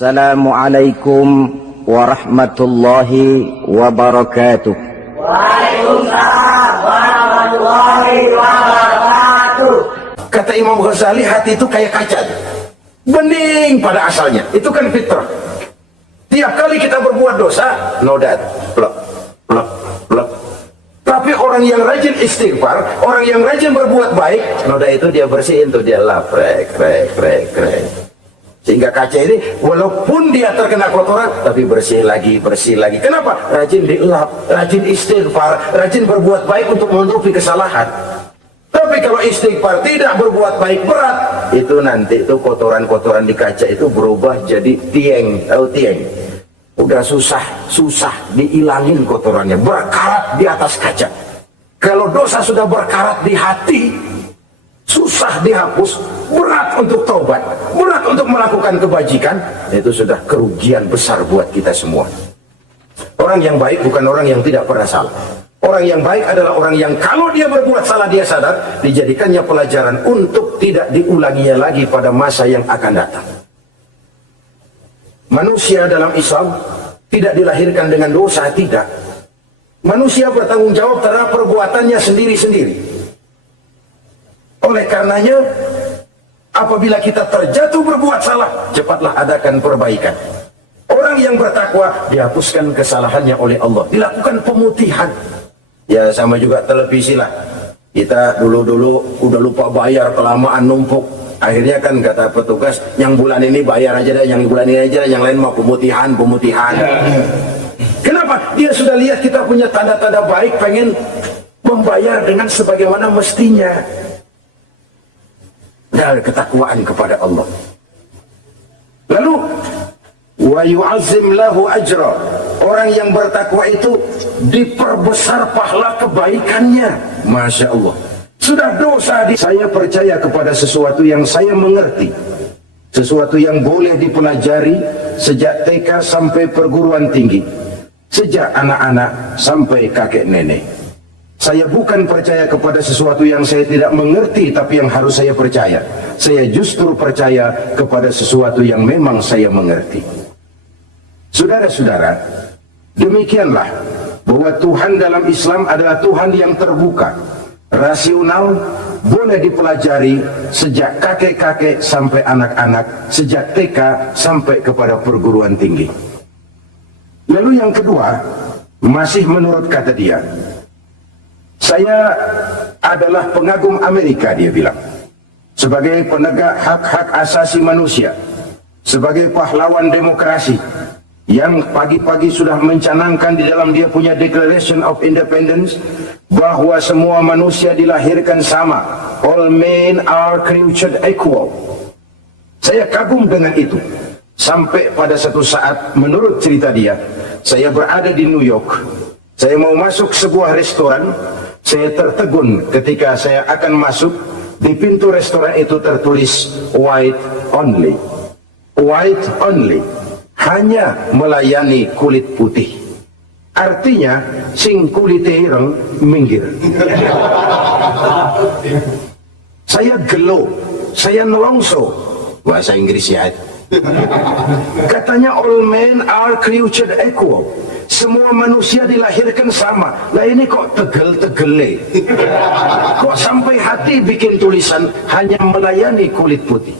Assalamualaikum warahmatullahi wabarakatuh. Waalaikumsalam warahmatullahi wabarakatuh. Kata Imam Ghazali, hati itu kayak kaca, bening pada asalnya. Itu kan fitrah. Tiap kali kita berbuat dosa, nodat, plek, plek, plek. Tapi orang yang rajin istighfar, orang yang rajin berbuat baik, noda itu dia bersihin tuh, dia lap, rek. Sehingga kaca ini walaupun dia terkena kotoran, tapi bersih lagi. Kenapa? Rajin dilap, rajin istighfar, rajin berbuat baik untuk menutupi kesalahan. Tapi kalau istighfar tidak berbuat baik, berat, itu nanti itu kotoran-kotoran di kaca itu berubah jadi tieng. Tahu tieng? Udah susah diilangin kotorannya, berkarat di atas kaca. Kalau dosa sudah berkarat di hati, susah dihapus, berat untuk taubat, berat untuk melakukan kebajikan, itu sudah kerugian besar buat kita semua. Orang yang baik bukan orang yang tidak pernah salah. Orang yang baik adalah orang yang kalau dia berbuat salah dia sadar, dijadikannya pelajaran untuk tidak diulanginya lagi pada masa yang akan datang. Manusia dalam Islam tidak dilahirkan dengan dosa, tidak. Manusia bertanggung jawab terhadap perbuatannya sendiri-sendiri. Oleh karenanya, apabila kita terjatuh berbuat salah, cepatlah adakan perbaikan. Orang yang bertakwa dihapuskan kesalahannya oleh Allah, dilakukan pemutihan. Ya sama juga televisi lah. Kita dulu udah lupa bayar, kelamaan numpuk. Akhirnya kan kata petugas, yang bulan ini bayar aja dah, yang bulan ini aja, yang lain mau pemutihan. Kenapa? Dia sudah lihat kita punya tanda-tanda baik, pengen membayar dengan sebagaimana mestinya. Dari ketakwaan kepada Allah. Lalu wa yu'azzim lahu ajra. Orang yang bertakwa itu diperbesar pahala kebaikannya. Masya Allah. Sudah dosa saya percaya kepada sesuatu yang saya mengerti, sesuatu yang boleh dipelajari sejak TK sampai perguruan tinggi, sejak anak-anak sampai kakek nenek. Saya bukan percaya kepada sesuatu yang saya tidak mengerti tapi yang harus saya percaya. Saya justru percaya kepada sesuatu yang memang saya mengerti. Saudara-saudara, demikianlah bahwa Tuhan dalam Islam adalah Tuhan yang terbuka, rasional, boleh dipelajari sejak kakek-kakek sampai anak-anak, sejak TK sampai kepada perguruan tinggi. Lalu yang kedua, masih menurut kata dia, saya adalah pengagum Amerika, dia bilang, sebagai penegak hak-hak asasi manusia, sebagai pahlawan demokrasi, yang pagi-pagi sudah mencanangkan di dalam dia punya Declaration of Independence bahwa semua manusia dilahirkan sama, all men are created equal. Saya kagum dengan itu. Sampai pada satu saat, menurut cerita dia, saya berada di New York, saya mau masuk sebuah restoran, saya tertegun ketika saya akan masuk. Di pintu restoran itu tertulis white only, white only, hanya melayani kulit putih. Artinya sing kulite ireng minggir. Saya gelo, saya nelongso, bahasa Inggris ya. Katanya all men are created equal. Semua manusia dilahirkan sama. Lah ini kok tegel-tegele? Kok sampai hati bikin tulisan hanya melayani kulit putih?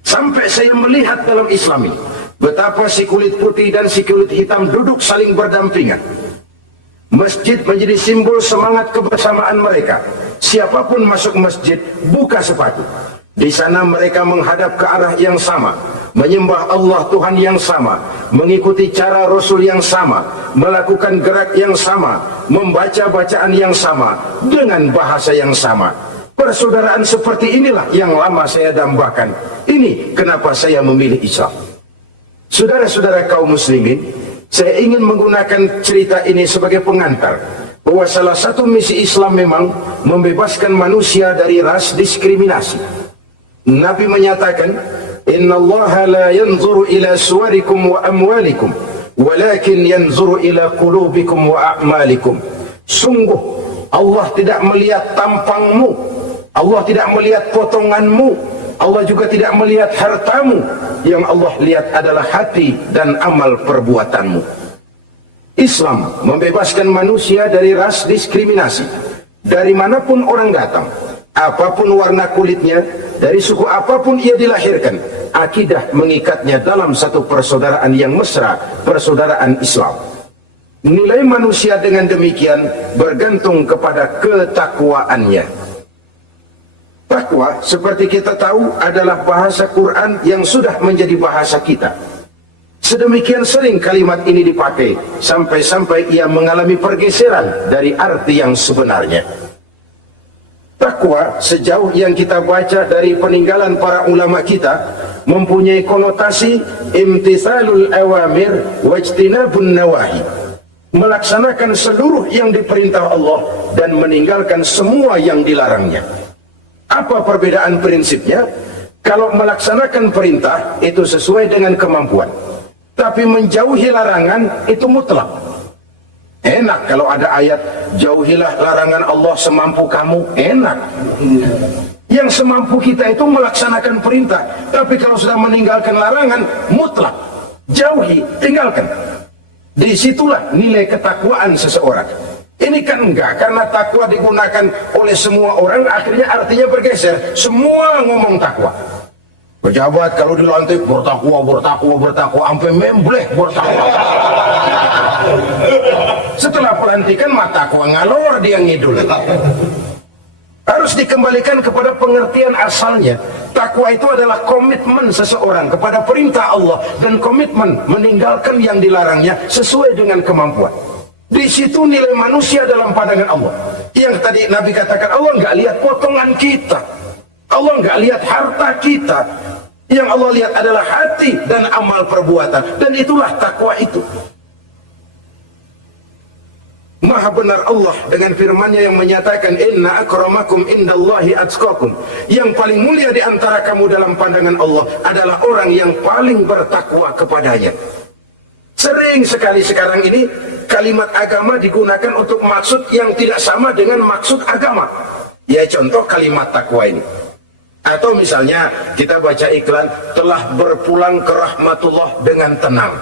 Sampai saya melihat dalam Islam ini betapa si kulit putih dan si kulit hitam duduk saling berdampingan. Masjid menjadi simbol semangat kebersamaan mereka. Siapapun masuk masjid, buka sepatu. Di sana mereka menghadap ke arah yang sama, menyembah Allah Tuhan yang sama, mengikuti cara Rasul yang sama, melakukan gerak yang sama, membaca bacaan yang sama, dengan bahasa yang sama. Persaudaraan seperti inilah yang lama saya dambakan. Ini kenapa saya memilih Islam. Saudara-saudara kaum muslimin, saya ingin menggunakan cerita ini sebagai pengantar bahwa salah satu misi Islam memang membebaskan manusia dari ras diskriminasi. Nabi menyatakan, innallaha la yanzuru ila suwarikum wa amwalikum, walakin yanzuru ila qulubikum wa a'malikum. Sungguh Allah tidak melihat tampangmu, Allah tidak melihat potonganmu, Allah juga tidak melihat hartamu. Yang Allah lihat adalah hati dan amal perbuatanmu. Islam membebaskan manusia dari ras diskriminasi. Dari manapun orang datang, apapun warna kulitnya, dari suku apapun ia dilahirkan, akidah mengikatnya dalam satu persaudaraan yang mesra, persaudaraan Islam. Nilai manusia dengan demikian bergantung kepada ketakwaannya. Takwa, seperti kita tahu, adalah bahasa Quran yang sudah menjadi bahasa kita. Sedemikian sering kalimat ini dipakai, sampai-sampai ia mengalami pergeseran dari arti yang sebenarnya. Takwa, sejauh yang kita baca dari peninggalan para ulama kita, mempunyai konotasi imtithalul awamir wajtinabun nawahi, melaksanakan seluruh yang diperintah Allah dan meninggalkan semua yang dilarangnya. Apa perbedaan prinsipnya? Kalau melaksanakan perintah itu sesuai dengan kemampuan, tapi menjauhi larangan itu mutlak. Enak kalau ada ayat jauhilah larangan Allah semampu kamu, enak. Yang semampu kita itu melaksanakan perintah, tapi kalau sudah meninggalkan larangan mutlak, jauhi, tinggalkan. Disitulah nilai ketakwaan seseorang. Ini kan enggak, karena takwa digunakan oleh semua orang, akhirnya artinya bergeser. Semua ngomong takwa. Pejabat kalau dilantik bertakwa, bertakwa, bertakwa, sampai membleh bertakwa. Setelah pelantikan mata takwa ngalor dia ngidul. Harus dikembalikan kepada pengertian asalnya. Takwa itu adalah komitmen seseorang kepada perintah Allah dan komitmen meninggalkan yang dilarangnya sesuai dengan kemampuan. Di situ nilai manusia dalam pandangan Allah. Yang tadi Nabi katakan, Allah nggak lihat potongan kita, Allah nggak lihat harta kita. Yang Allah lihat adalah hati dan amal perbuatan, dan itulah takwa itu. Maha benar Allah dengan firman-Nya yang menyatakan, inna akramakum indallahi atqakum. Yang paling mulia di antara kamu dalam pandangan Allah adalah orang yang paling bertakwa kepadanya. Sering sekali sekarang ini kalimat agama digunakan untuk maksud yang tidak sama dengan maksud agama. Ya, contoh kalimat takwa ini. Atau misalnya kita baca iklan, telah berpulang ke rahmatullah dengan tenang.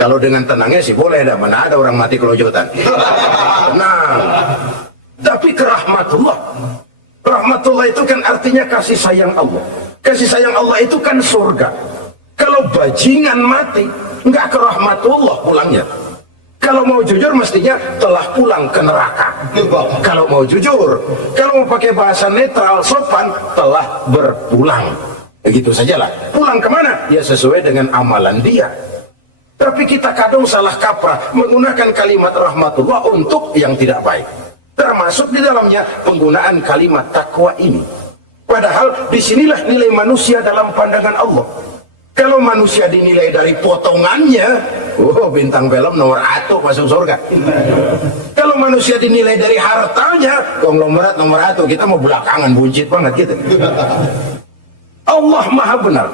Kalau dengan tenangnya sih boleh, dah, mana ada orang mati kelojotan. Tenang. Tapi ke rahmatullah. Rahmatullah itu kan artinya kasih sayang Allah. Kasih sayang Allah itu kan surga. Kalau bajingan mati, enggak ke rahmatullah pulangnya. Kalau mau jujur mestinya telah pulang ke neraka. Kalau mau jujur, kalau mau pakai bahasa netral sopan, telah berpulang. Begitu sajalah. Pulang kemana? Ya sesuai dengan amalan dia. Tapi kita kadang salah kaprah menggunakan kalimat rahmatullah untuk yang tidak baik. Termasuk di dalamnya penggunaan kalimat takwa ini. Padahal disinilah nilai manusia dalam pandangan Allah. Kalau manusia dinilai dari potongannya, bintang film nomor 1 masuk surga. Kalau manusia dinilai dari hartanya, konglomerat nomor 1, kita mau belakangan, buncit banget gitu. Allah maha benar.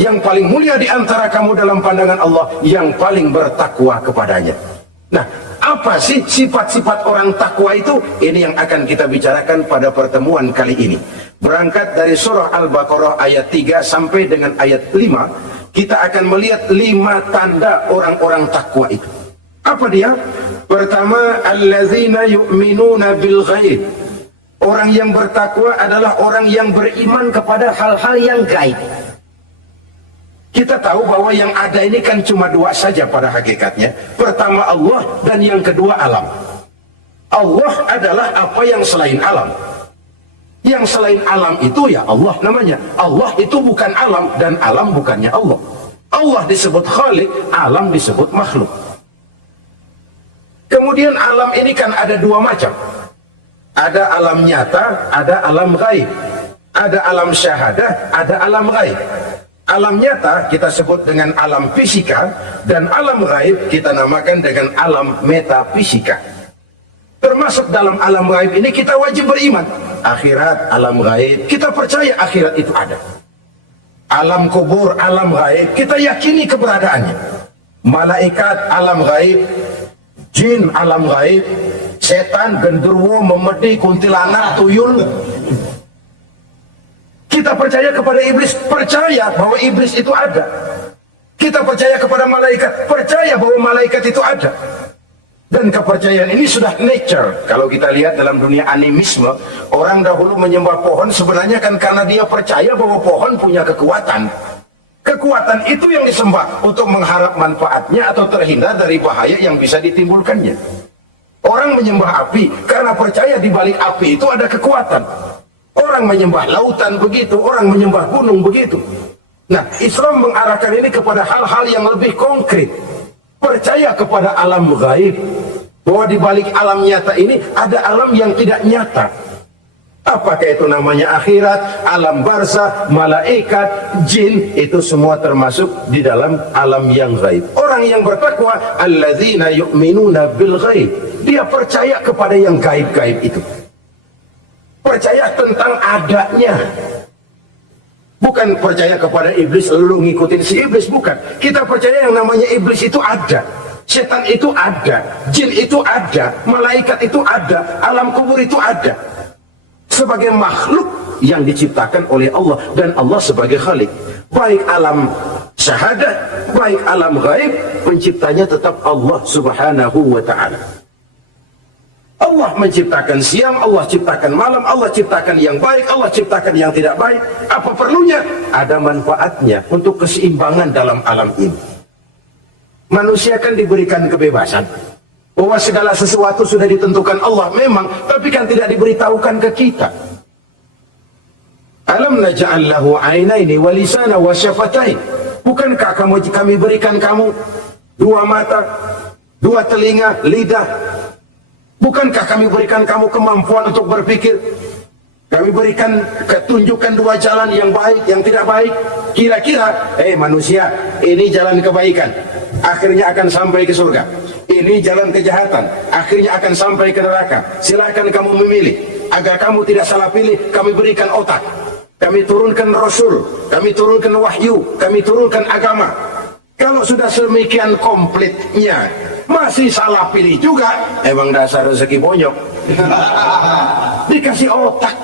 Yang paling mulia di antara kamu dalam pandangan Allah, yang paling bertakwa kepadanya. Nah, apa sih sifat-sifat orang takwa itu? Ini yang akan kita bicarakan pada pertemuan kali ini. Berangkat dari surah Al-Baqarah ayat 3 sampai dengan ayat 5, kita akan melihat 5 tanda orang-orang takwa itu. Apa dia? Pertama, allazina yu'minuna bil ghaib. Orang yang bertakwa adalah orang yang beriman kepada hal-hal yang gaib. Kita tahu bahwa yang ada ini kan cuma 2 saja pada hakikatnya. Pertama Allah, dan yang kedua alam. Allah adalah apa yang selain alam. Yang selain alam itu ya Allah namanya. Allah itu bukan alam, dan alam bukannya Allah. Allah disebut Khalik, alam disebut makhluk. Kemudian alam ini kan ada 2 macam. Ada alam nyata, ada alam gaib. Ada alam syahadah, ada alam gaib. Alam nyata kita sebut dengan alam fisika, dan alam gaib kita namakan dengan alam metafisika. Termasuk dalam alam gaib ini kita wajib beriman. Akhirat, alam gaib, kita percaya akhirat itu ada. Alam kubur, alam gaib, kita yakini keberadaannya. Malaikat, alam gaib. Jin, alam gaib. Setan, genderuwo, memedi, kuntilanak, tuyul, Kita percaya kepada iblis, percaya bahwa iblis itu ada. Kita percaya kepada malaikat, percaya bahwa malaikat itu ada. Dan kepercayaan ini sudah nature. Kalau kita lihat dalam dunia animisme, orang dahulu menyembah pohon sebenarnya kan karena dia percaya bahwa pohon punya kekuatan. Kekuatan itu yang disembah untuk mengharap manfaatnya atau terhindar dari bahaya yang bisa ditimbulkannya. Orang menyembah api karena percaya di balik api itu ada kekuatan. Orang menyembah lautan begitu, orang menyembah gunung begitu. Nah, Islam mengarahkan ini kepada hal-hal yang lebih konkret. Percaya kepada alam gaib, bahwa di balik alam nyata ini ada alam yang tidak nyata. Apakah itu namanya akhirat, alam barzah, malaikat, jin, itu semua termasuk di dalam alam yang gaib. Orang yang bertakwa, alladzina yu'minuna bil ghaib, dia percaya kepada yang gaib-gaib itu. Percaya tentang adanya. Bukan percaya kepada iblis lalu ngikutin si iblis, bukan. Kita percaya yang namanya iblis itu ada, setan itu ada, jin itu ada, malaikat itu ada, alam kubur itu ada. Sebagai makhluk yang diciptakan oleh Allah, dan Allah sebagai khalik. Baik alam syahadah, baik alam gaib, penciptanya tetap Allah subhanahu wa ta'ala. Allah menciptakan siang, Allah ciptakan malam, Allah ciptakan yang baik, Allah ciptakan yang tidak baik. Apa perlunya? Ada manfaatnya untuk keseimbangan dalam alam ini. Manusia kan diberikan kebebasan, bahwa segala sesuatu sudah ditentukan Allah memang, tapi kan tidak diberitahukan ke kita. Alam naj'al lahu 'ainaini wa lisana wa syafatain. Bukankah kami berikan kamu dua mata, dua telinga, lidah? Bukankah kami berikan kamu kemampuan untuk berpikir? Kami berikan ketunjukan dua jalan, yang baik, yang tidak baik. Kira-kira, manusia, ini jalan kebaikan, akhirnya akan sampai ke surga. Ini jalan kejahatan, akhirnya akan sampai ke neraka. Silakan kamu memilih. Agar kamu tidak salah pilih, kami berikan otak. Kami turunkan Rasul, kami turunkan wahyu, kami turunkan agama. Kalau sudah semikian komplitnya, masih salah pilih juga, emang dasar rezeki bonyok. Dikasih otak,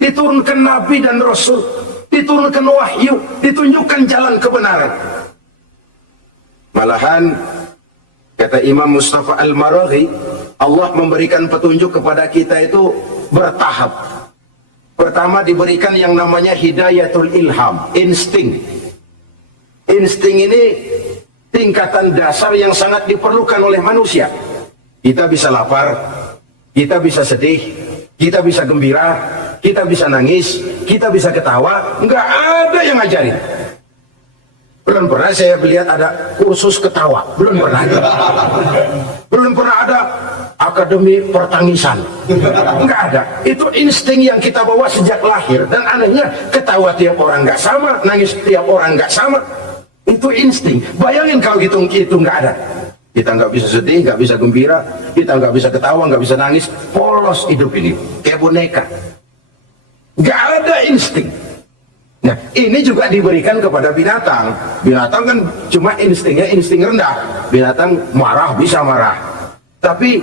diturunkan Nabi dan Rasul, diturunkan wahyu, ditunjukkan jalan kebenaran. Malahan, kata Imam Mustafa Al-Maraghi, Allah memberikan petunjuk kepada kita itu bertahap. Pertama diberikan yang namanya hidayatul ilham, insting. Insting ini tingkatan dasar yang sangat diperlukan oleh manusia. Kita bisa lapar, kita bisa sedih, kita bisa gembira, kita bisa nangis, kita bisa ketawa. Enggak ada yang ngajarin. Belum pernah saya melihat ada kursus ketawa, belum pernah. Belum pernah ada akademi pertangisan, enggak ada. Itu insting yang kita bawa sejak lahir. Dan anehnya, ketawa tiap orang enggak sama, nangis tiap orang enggak sama. Itu insting. Bayangin kalau gitu nggak ada. Kita nggak bisa sedih, nggak bisa gembira, kita nggak bisa ketawa, nggak bisa nangis. Polos hidup ini, kayak boneka. Nggak ada insting. Nah, ini juga diberikan kepada binatang. Binatang kan cuma instingnya insting rendah. Binatang marah bisa marah. Tapi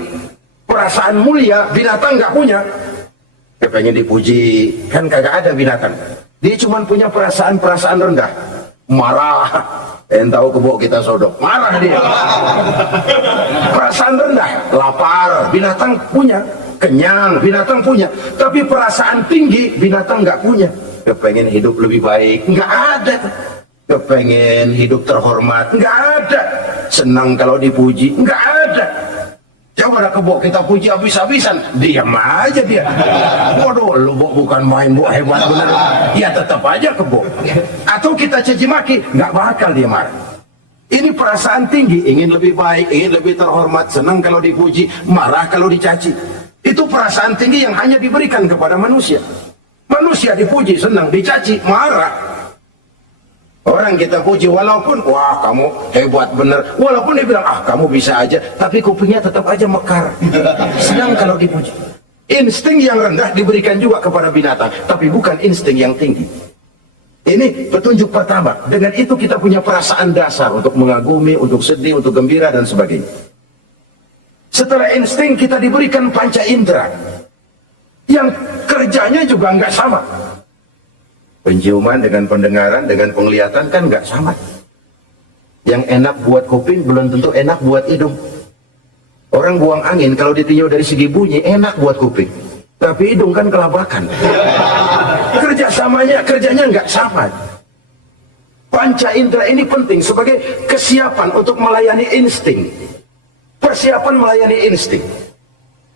perasaan mulia binatang nggak punya. Kepengen dipuji, kan kagak ada binatang. Dia cuma punya perasaan-perasaan rendah. Marah, tahu kebo kita sodok, marah dia. Perasaan rendah, lapar, binatang punya. Kenyang, binatang punya. Tapi perasaan tinggi, binatang nggak punya. Kepengen hidup lebih baik, nggak ada. Kepengen hidup terhormat, nggak ada. Senang kalau dipuji, nggak ada. Coba ada kebo kita puji habis-habisan, diam aja dia. Waduh, lu bukan main, hebat bener. Ya tetap aja kebo. Atau kita caci maki, nggak bakal dia marah. Ini perasaan tinggi, ingin lebih baik, ingin lebih terhormat, senang kalau dipuji, marah kalau dicaci. Itu perasaan tinggi yang hanya diberikan kepada manusia. Manusia dipuji, senang, dicaci, marah. Orang kita puji walaupun, wah kamu hebat bener, walaupun dia bilang, ah kamu bisa aja, tapi kupingnya tetap aja mekar. Senang kalau dipuji. Insting yang rendah diberikan juga kepada binatang, tapi bukan insting yang tinggi. Ini petunjuk pertama. Dengan itu kita punya perasaan dasar untuk mengagumi, untuk sedih, untuk gembira dan sebagainya. Setelah insting kita diberikan panca indera yang kerjanya juga nggak sama. Penciuman dengan pendengaran, dengan penglihatan kan nggak sama. Yang enak buat kuping belum tentu enak buat hidung. Orang buang angin kalau ditinjau dari segi bunyi enak buat kuping, tapi hidung kan kelabakan. Kerjanya nggak sama. Panca indera ini penting sebagai kesiapan untuk melayani insting. Persiapan melayani insting.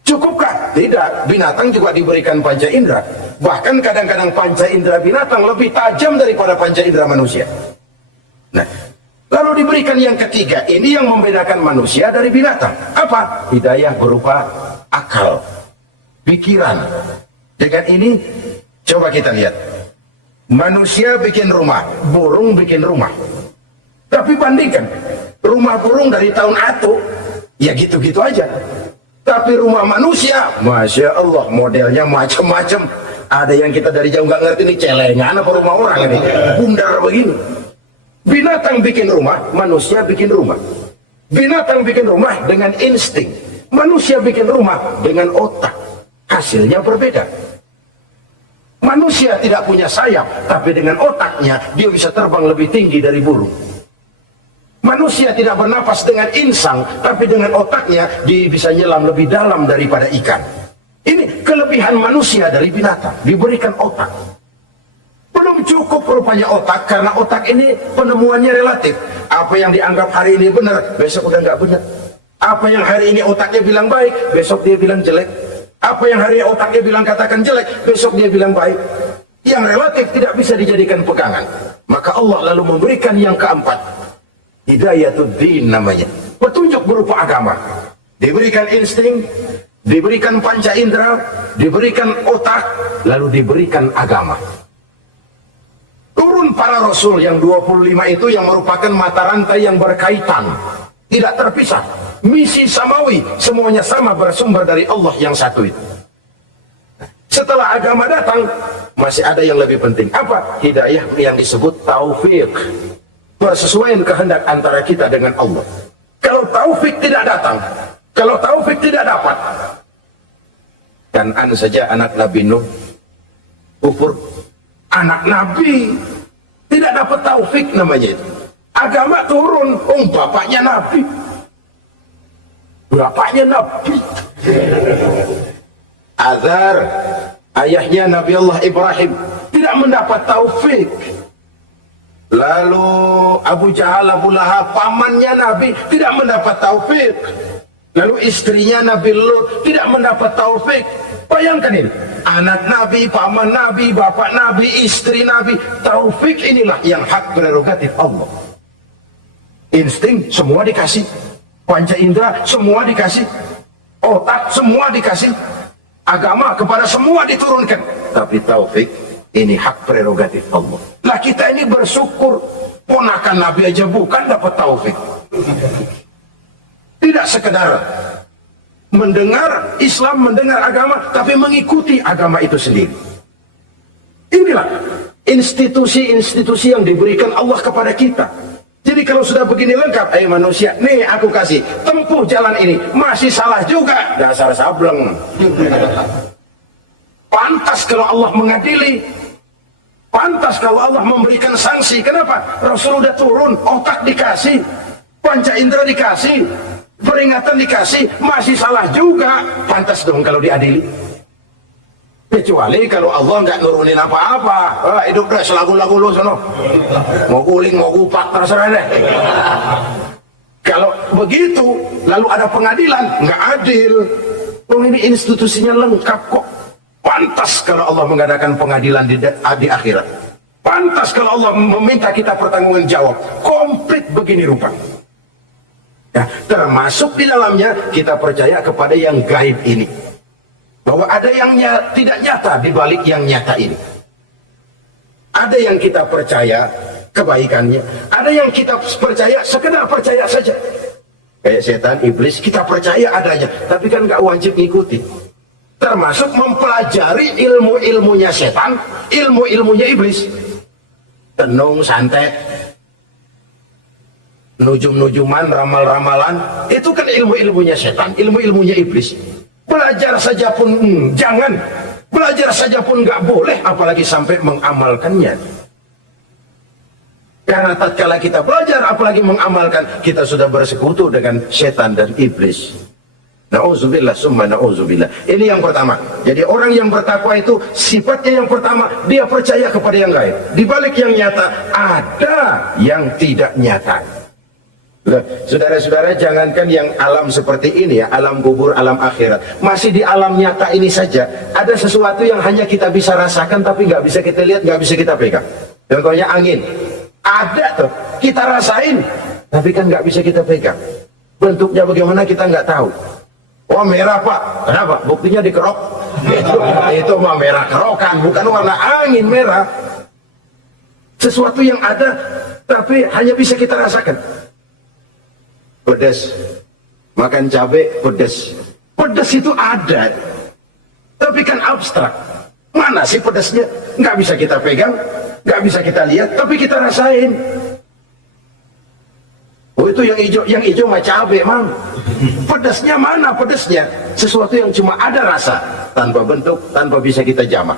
Cukupkah? Tidak. Binatang juga diberikan panca indera. Bahkan kadang-kadang panca indera binatang lebih tajam daripada panca indera manusia. Nah, lalu diberikan yang ketiga, ini yang membedakan manusia dari binatang. Apa? Hidayah berupa akal, pikiran. Dengan ini, coba kita lihat. Manusia bikin rumah, burung bikin rumah. Tapi bandingkan, rumah burung dari tahun atu, ya gitu-gitu aja. Tapi rumah manusia, Masya Allah, modelnya macam-macam. Ada yang kita dari jauh nggak ngerti, ini celengan apa rumah orang ini, bundar begini. Binatang bikin rumah, manusia bikin rumah. Binatang bikin rumah dengan insting, manusia bikin rumah dengan otak. Hasilnya berbeda. Manusia tidak punya sayap, tapi dengan otaknya dia bisa terbang lebih tinggi dari burung. Manusia tidak bernapas dengan insang, tapi dengan otaknya dia bisa nyelam lebih dalam daripada ikan. Ini kelebihan manusia dari binatang, diberikan otak. Belum cukup rupanya otak, karena otak ini penemuannya relatif. Apa yang dianggap hari ini benar, besok udah nggak benar. Apa yang hari ini otaknya bilang baik, besok dia bilang jelek. Apa yang hari ini otaknya bilang katakan jelek, besok dia bilang baik. Yang relatif tidak bisa dijadikan pegangan. Maka Allah lalu memberikan yang keempat, Hidayatuddin namanya, petunjuk berupa agama. Diberikan insting, diberikan panca indera, diberikan otak, lalu diberikan agama. Turun para rasul yang 25 itu yang merupakan mata rantai yang berkaitan, tidak terpisah. Misi samawi, semuanya sama bersumber dari Allah yang satu itu. Setelah agama datang, masih ada yang lebih penting. Apa? Hidayah yang disebut taufik. Persesuaian kehendak antara kita dengan Allah. Kalau taufik tidak datang, kalau taufik tidak dapat, Kan'an saja anak Nabi Nuh kufur. Anak Nabi tidak dapat taufik namanya itu. Agama turun, bapaknya Nabi. Bapaknya Nabi. Azar, ayahnya Nabi Allah Ibrahim, tidak mendapat taufik. Lalu Abu Jahal, Abu Lahab, pamannya Nabi, tidak mendapat taufik. Lalu istrinya Nabi Lut tidak mendapat taufik. Bayangkan ini, anak Nabi, paman Nabi, bapak Nabi, istri Nabi. Taufik inilah yang hak prerogatif Allah. Insting semua dikasih, panca indera semua dikasih, otak semua dikasih, agama kepada semua diturunkan. Tapi taufik ini hak prerogatif Allah. Lah kita ini bersyukur, ponakan Nabi aja bukan dapat taufik. Tidak sekedar mendengar Islam, mendengar agama, tapi mengikuti agama itu sendiri. Inilah institusi-institusi yang diberikan Allah kepada kita. Jadi kalau sudah begini lengkap, manusia, nih aku kasih, tempuh jalan ini, masih salah juga, dasar sableng. Pantas kalau Allah mengadili, pantas kalau Allah memberikan sanksi. Kenapa? Rasul udah turun, otak dikasih, panca indera dikasih, peringatan dikasih, masih salah juga. Pantas dong kalau diadili. Kecuali kalau Allah nggak nurunin apa-apa, hidup dah selagu-lagu lu sono, mau guling mau kupak terserah deh. Kalau begitu lalu ada pengadilan, nggak adil. Ini institusinya lengkap kok. Pantas kalau Allah mengadakan pengadilan di akhirat. Pantas kalau Allah meminta kita pertanggungan jawab. Komplit begini rupa. Ya, termasuk di dalamnya kita percaya kepada yang gaib ini. Bahwa ada yang tidak nyata di balik yang nyata ini. Ada yang kita percaya kebaikannya, ada yang kita percaya sekedar percaya saja. Kayak setan, iblis, kita percaya adanya, tapi kan nggak wajib ngikuti. Termasuk mempelajari ilmu-ilmunya setan, ilmu-ilmunya iblis. Tenung, santet, nujum-nujuman, ramal-ramalan, itu kan ilmu-ilmunya setan, ilmu-ilmunya iblis. Belajar saja pun jangan. Belajar saja pun nggak boleh, apalagi sampai mengamalkannya. Karena tatkala kita belajar, apalagi mengamalkan, kita sudah bersekutu dengan setan dan iblis. Na'udzubillah, summa na'udzubillah. Ini yang pertama. Jadi orang yang bertakwa itu sifatnya yang pertama, dia percaya kepada yang gaib. Di balik yang nyata, ada yang tidak nyata. Saudara-saudara, jangankan yang alam seperti ini ya, alam kubur, alam akhirat, masih di alam nyata ini saja ada sesuatu yang hanya kita bisa rasakan tapi nggak bisa kita lihat, nggak bisa kita pegang. Contohnya angin, ada tuh, kita rasain tapi kan nggak bisa kita pegang. Bentuknya bagaimana kita nggak tahu. Oh merah pak, kenapa? Buktinya dikerok. Itu mah merah kerokan, bukan warna angin merah. Sesuatu yang ada tapi hanya bisa kita rasakan. Pedas, makan cabai pedas. Pedas itu ada, tapi kan abstrak. Mana sih pedasnya? Nggak bisa kita pegang, nggak bisa kita lihat, tapi kita rasain. Oh itu yang hijau mah cabai mang. Pedasnya mana pedasnya? Sesuatu yang cuma ada rasa, tanpa bentuk, tanpa bisa kita jamah.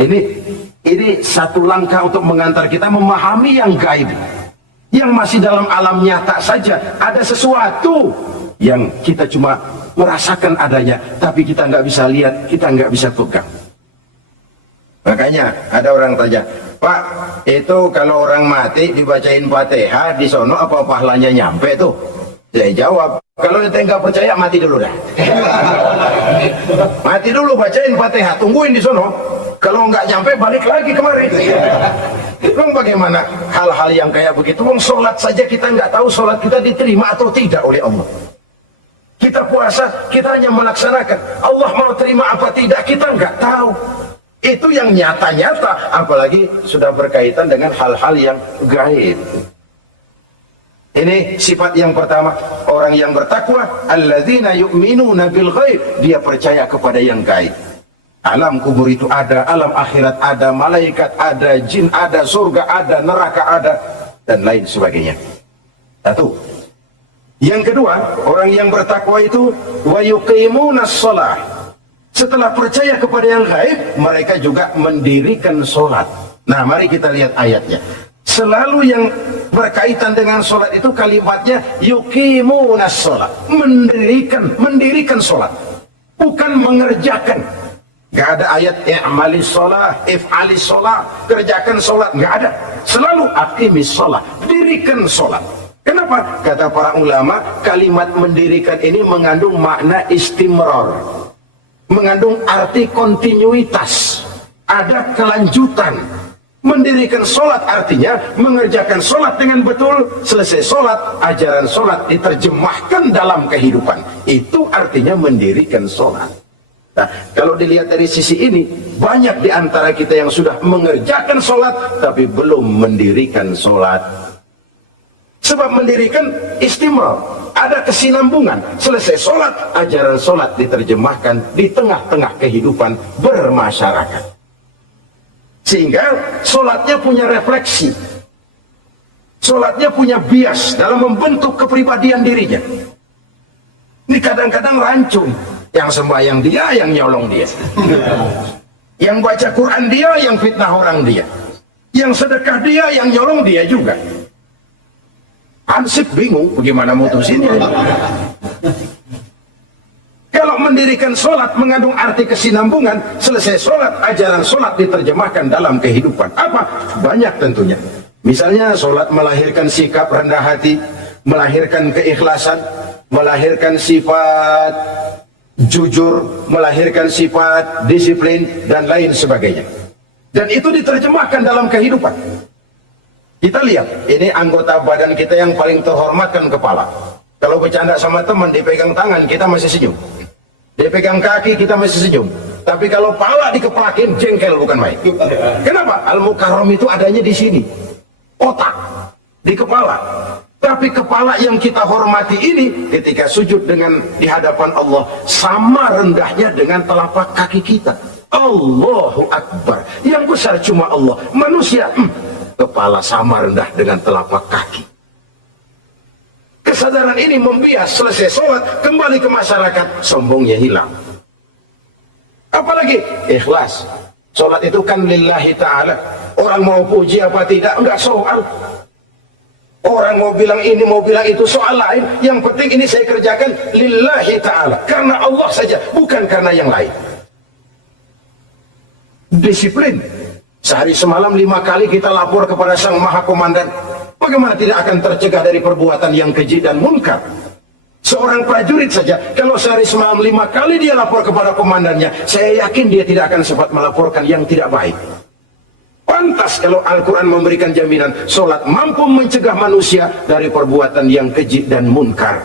Ini satu langkah untuk mengantar kita memahami yang gaib. Yang masih dalam alam nyata saja ada sesuatu yang kita cuma merasakan adanya, tapi kita nggak bisa lihat, kita nggak bisa pegang. Makanya ada orang tanya, Pak, itu kalau orang mati dibacain Fatihah di sono apa pahalanya nyampe tuh? Saya jawab, kalau ente nggak percaya mati dulu dah. Mati dulu bacain Fatihah, tungguin di sono. Kalau nggak nyampe balik lagi kemari. Bang bagaimana hal-hal yang kayak begitu? Wong sholat saja kita nggak tahu sholat kita diterima atau tidak oleh Allah. Kita puasa, kita hanya melaksanakan. Allah mau terima apa tidak kita nggak tahu. Itu yang nyata-nyata, apalagi sudah berkaitan dengan hal-hal yang gaib. Ini sifat yang pertama, orang yang bertakwa, alladzina yu'minuna bil ghaib, dia percaya kepada yang gaib. Alam kubur itu ada, alam akhirat ada, malaikat ada, jin ada, surga ada, neraka ada, dan lain sebagainya. Satu. Yang kedua, orang yang bertakwa itu wa yuqimunas shalah. Setelah percaya kepada yang gaib, mereka juga mendirikan sholat. Nah, mari kita lihat ayatnya. Selalu yang berkaitan dengan sholat itu kalimatnya yuqimunas shalah, mendirikan sholat, bukan mengerjakan. Gak ada ayat i'malis sholat, if'alis sholat, kerjakan sholat, gak ada. Selalu aqimis sholat, dirikan sholat. Kenapa? Kata para ulama, kalimat mendirikan ini mengandung makna istimrar, mengandung arti kontinuitas, ada kelanjutan. Mendirikan sholat artinya mengerjakan sholat dengan betul, selesai sholat, ajaran sholat diterjemahkan dalam kehidupan. Itu artinya mendirikan sholat. Nah, kalau dilihat dari sisi ini, banyak di antara kita yang sudah mengerjakan sholat, tapi belum mendirikan sholat. Sebab mendirikan istimrar, ada kesinambungan. Selesai sholat, ajaran sholat diterjemahkan di tengah-tengah kehidupan bermasyarakat. Sehingga sholatnya punya refleksi. Sholatnya punya bias dalam membentuk kepribadian dirinya. Ini kadang-kadang rancu. Yang sembahyang dia, yang nyolong dia. Yang baca Quran dia, yang fitnah orang dia. Yang sedekah dia, yang nyolong dia juga. Ansip bingung bagaimana mutusinnya. Kalau mendirikan sholat mengandung arti kesinambungan, selesai sholat, ajaran sholat diterjemahkan dalam kehidupan. Apa? Banyak tentunya. Misalnya sholat melahirkan sikap rendah hati, melahirkan keikhlasan, melahirkan sifat jujur, melahirkan sifat disiplin, dan lain sebagainya. Dan itu diterjemahkan dalam kehidupan. Kita lihat, ini anggota badan kita yang paling terhormat kan kepala. Kalau bercanda sama teman, dipegang tangan, kita masih senyum. Dipegang kaki, kita masih senyum. Tapi kalau pala dikeplakin, jengkel bukan main. Kenapa? Al-Mukarram itu adanya di sini. Otak, di kepala. Tapi kepala yang kita hormati ini ketika sujud di hadapan Allah sama rendahnya dengan telapak kaki kita. Allahu Akbar. Yang besar cuma Allah. Manusia, kepala sama rendah dengan telapak kaki. Kesadaran ini membias, selesai sholat, kembali ke masyarakat, sombongnya hilang. Apalagi ikhlas. Sholat itu kan lillahi ta'ala. Orang mau puji apa tidak, enggak soal. Orang mau bilang ini, mau bilang itu, soal lain. Yang penting ini saya kerjakan lillahi ta'ala, karena Allah saja, bukan karena yang lain. Disiplin. Sehari semalam 5 kali kita lapor kepada Sang Maha Komandan. Bagaimana tidak akan tercegah dari perbuatan yang keji dan munkar? Seorang prajurit saja, kalau sehari semalam 5 kali dia lapor kepada komandannya, saya yakin dia tidak akan sempat melaporkan yang tidak baik. Pantas kalau Al-Quran memberikan jaminan, sholat mampu mencegah manusia dari perbuatan yang keji dan munkar.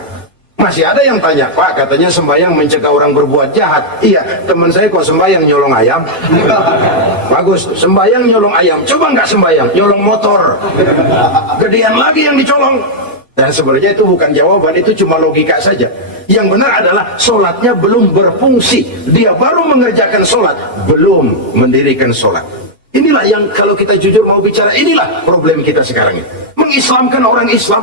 Masih ada yang tanya, Pak, katanya sembahyang mencegah orang berbuat jahat. Iya, teman saya kok sembahyang nyolong ayam. Bagus, sembahyang nyolong ayam. Coba nggak sembahyang, nyolong motor. Gedean lagi yang dicolong. Dan sebenarnya itu bukan jawaban, itu cuma logika saja. Yang benar adalah sholatnya belum berfungsi. Dia baru mengerjakan sholat, belum mendirikan sholat. Inilah yang kalau kita jujur mau bicara, inilah problem kita sekarang ini. Mengislamkan orang Islam.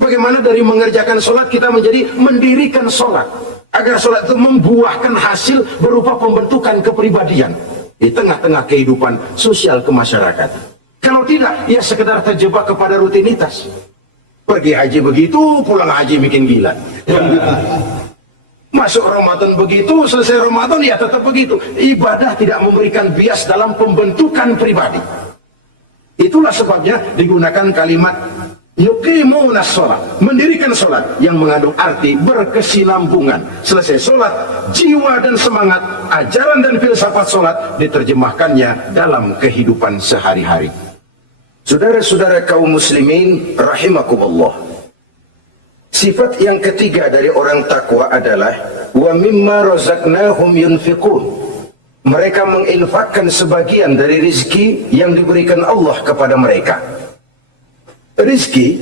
Bagaimana dari mengerjakan sholat kita menjadi mendirikan sholat. Agar sholat itu membuahkan hasil berupa pembentukan kepribadian di tengah-tengah kehidupan sosial kemasyarakatan. Kalau tidak, ya sekedar terjebak kepada rutinitas. Pergi haji begitu, pulang haji bikin gila. Masuk Ramadan begitu, selesai Ramadan ya tetap begitu. Ibadah tidak memberikan bias dalam pembentukan pribadi. Itulah sebabnya digunakan kalimat yuqimunas sholat, mendirikan sholat yang mengandung arti berkesinambungan. Selesai sholat, jiwa dan semangat, ajaran dan filsafat sholat diterjemahkannya dalam kehidupan sehari-hari. Saudara-saudara kaum muslimin rahimakumullah. Sifat yang ketiga dari orang takwa adalah wa mimma razaqnahum yunfiqun. Mereka menginfakkan sebagian dari rizki yang diberikan Allah kepada mereka. Rizki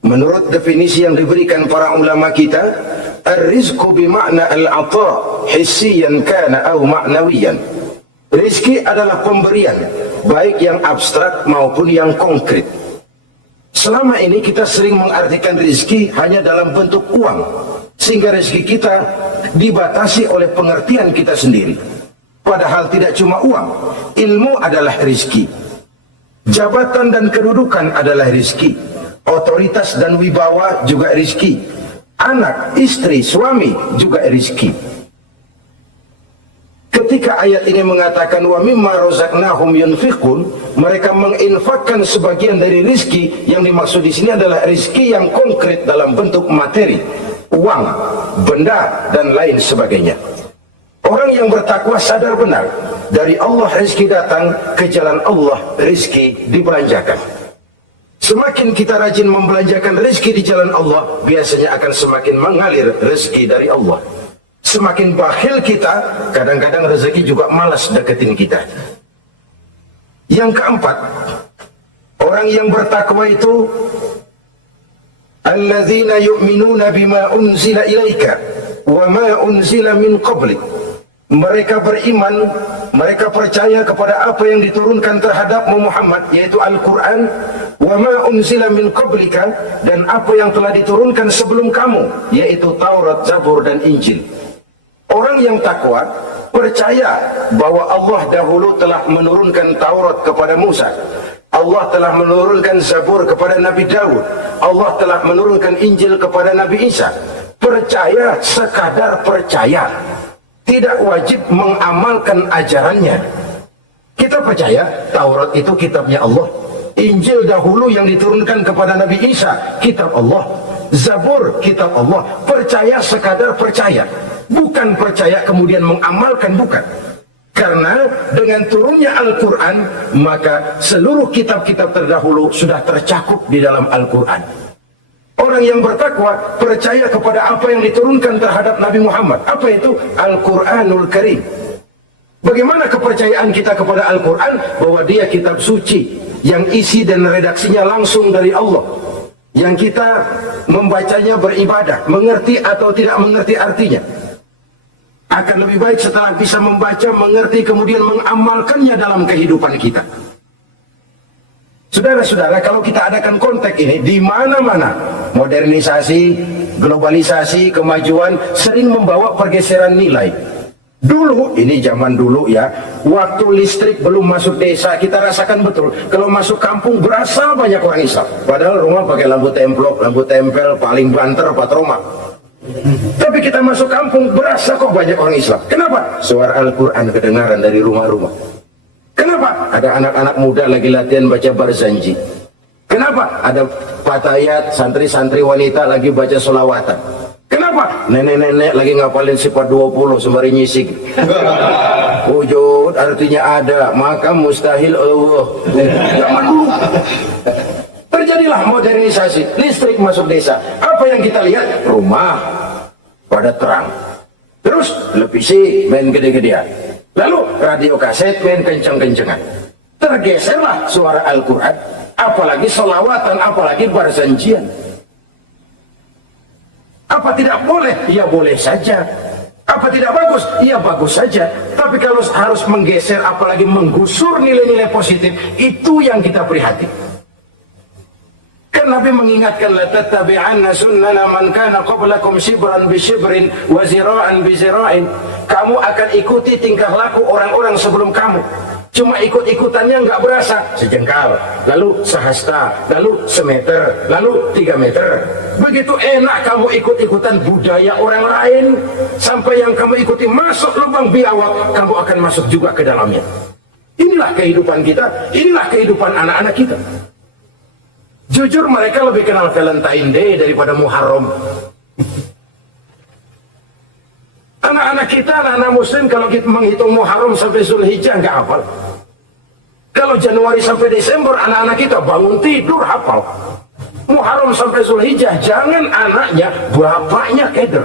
menurut definisi yang diberikan para ulama kita, ar-rizqu bimakna al-ata hissiyan kana aw ma'nawiyan. Rizki adalah pemberian, baik yang abstrak maupun yang konkret. Selama ini kita sering mengartikan rizki hanya dalam bentuk uang, sehingga rizki kita dibatasi oleh pengertian kita sendiri. Padahal tidak cuma uang, ilmu adalah rizki, jabatan dan kedudukan adalah rizki, otoritas dan wibawa juga rizki, anak, istri, suami juga rizki. Ketika ayat ini mengatakan wa mimma razaqnahum yunfiqun, mereka menginfakkan sebagian dari rizki, yang dimaksud di sini adalah rizki yang konkret dalam bentuk materi, uang, benda dan lain sebagainya. Orang yang bertakwa sadar benar, dari Allah rizki datang, ke jalan Allah rizki dibelanjakan. Semakin kita rajin membelanjakan rizki di jalan Allah, biasanya akan semakin mengalir rizki dari Allah. Semakin bakhil kita, kadang-kadang rezeki juga malas deketin kita. Yang keempat, orang yang bertakwa itu alladzina yu'minuna bima unzila ilaika wa ma unzila min qablik. Mereka beriman, mereka percaya kepada apa yang diturunkan terhadap Muhammad, yaitu Al-Quran, wa ma unzila min qablika, dan apa yang telah diturunkan sebelum kamu, yaitu Taurat, Zabur dan Injil. Orang yang takwa percaya bahwa Allah dahulu telah menurunkan Taurat kepada Musa, Allah telah menurunkan Zabur kepada Nabi Daud, Allah telah menurunkan Injil kepada Nabi Isa. Percaya sekadar percaya, tidak wajib mengamalkan ajarannya. Kita percaya Taurat itu kitabnya Allah, Injil dahulu yang diturunkan kepada Nabi Isa kitab Allah, Zabur kitab Allah. Percaya sekadar percaya, bukan percaya kemudian mengamalkan, bukan. Karena dengan turunnya Al-Quran, maka seluruh kitab-kitab terdahulu sudah tercakup di dalam Al-Quran. Orang yang bertakwa percaya kepada apa yang diturunkan terhadap Nabi Muhammad. Apa itu? Al-Quranul Karim. Bagaimana kepercayaan kita kepada Al-Quran? Bahwa dia kitab suci yang isi dan redaksinya langsung dari Allah, yang kita membacanya beribadah, mengerti atau tidak mengerti artinya. Akan lebih baik setelah bisa membaca, mengerti, kemudian mengamalkannya dalam kehidupan kita. Saudara-saudara, kalau kita adakan konteks ini di mana-mana, modernisasi, globalisasi, kemajuan sering membawa pergeseran nilai. Dulu, ini zaman dulu ya, waktu listrik belum masuk desa, kita rasakan betul. Kalau masuk kampung berasa banyak orang Islam. Padahal rumah pakai lampu templok, lampu tempel, paling banter, patroma. Tapi kita masuk kampung berasa kok banyak orang Islam. Kenapa? Suara Al-Quran kedengaran dari rumah-rumah. Kenapa? Ada anak-anak muda lagi latihan baca barzanji. Kenapa? Ada fatayat, santri-santri wanita lagi baca solawatan. Kenapa? Nenek-nenek lagi ngapalin sifat 20 sembari nyisik. Wujud artinya ada, maka mustahil Allah. Zaman dulu terjadilah modernisasi, listrik masuk desa. Apa yang kita lihat? Rumah pada terang. Terus televisi main gede-gedean. Lalu radio kaset main kenceng-kencengan. Tergeserlah suara Al-Quran, apalagi selawatan, apalagi barzanjian. Apa tidak boleh? Ya boleh saja. Apa tidak bagus? Ya bagus saja. Tapi kalau harus menggeser, apalagi menggusur nilai-nilai positif, itu yang kita prihatin. Kan Nabi mengingatkan, la tattabi'anna sunnana man kana qablakum shibran bi shibrin wa zira'an bi zira'in. Kamu akan ikuti tingkah laku orang-orang sebelum kamu. Cuma ikut-ikutannya nggak berasa, sejengkal, lalu sehasta, lalu semeter, lalu 3 meter. Begitu enak kamu ikut-ikutan budaya orang lain, sampai yang kamu ikuti masuk lubang biawak, kamu akan masuk juga ke dalamnya. Inilah kehidupan kita, inilah kehidupan anak-anak kita. Jujur mereka lebih kenal Valentine Day daripada Muharram. Anak-anak kita, anak-anak muslim, kalau kita menghitung Muharram sampai Zulhijjah nggak hafal. Kalau Januari sampai Desember, anak-anak kita bangun tidur hafal. Muharram sampai Zulhijjah, jangan anaknya, bapaknya keder.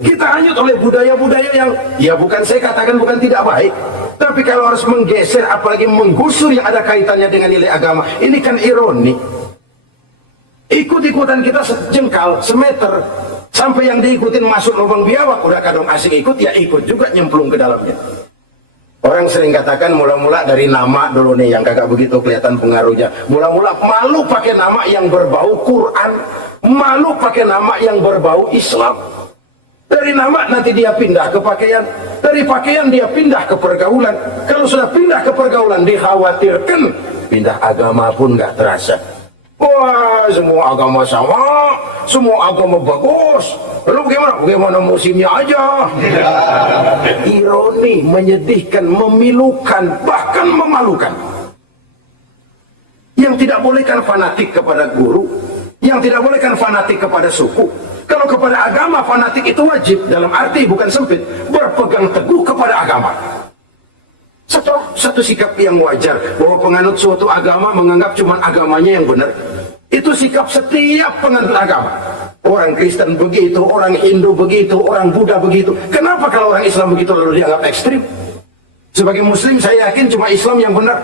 Kita hanyut oleh budaya-budaya yang, ya bukan saya katakan bukan tidak baik, tapi kalau harus menggeser, apalagi menggusur yang ada kaitannya dengan nilai agama, ini kan ironi. Ikut-ikutan kita sejengkal, semeter, sampai yang diikutin masuk lubang biawak, udah kadang asing ikut, ya ikut juga nyemplung ke dalamnya. Orang sering katakan mula-mula dari nama dulu nih, yang kagak begitu kelihatan pengaruhnya. Mula-mula malu pakai nama yang berbau Quran, malu pakai nama yang berbau Islam. Dari nama nanti dia pindah ke pakaian, dari pakaian dia pindah ke pergaulan. Kalau sudah pindah ke pergaulan, dikhawatirkan pindah agama pun nggak terasa. Wah, semua agama sama, semua agama bagus. Lalu bagaimana? Bagaimana musimnya aja. Ironi, menyedihkan, memilukan, bahkan memalukan. Yang tidak boleh kan fanatik kepada guru, yang tidak boleh kan fanatik kepada suku. Kalau kepada agama, fanatik itu wajib, dalam arti bukan sempit, berpegang teguh kepada agama. Satu sikap yang wajar, bahwa penganut suatu agama menganggap cuma agamanya yang benar. Itu sikap setiap penganut agama. Orang Kristen begitu, orang Hindu begitu, orang Buddha begitu. Kenapa kalau orang Islam begitu lalu dianggap ekstrim? Sebagai Muslim saya yakin cuma Islam yang benar.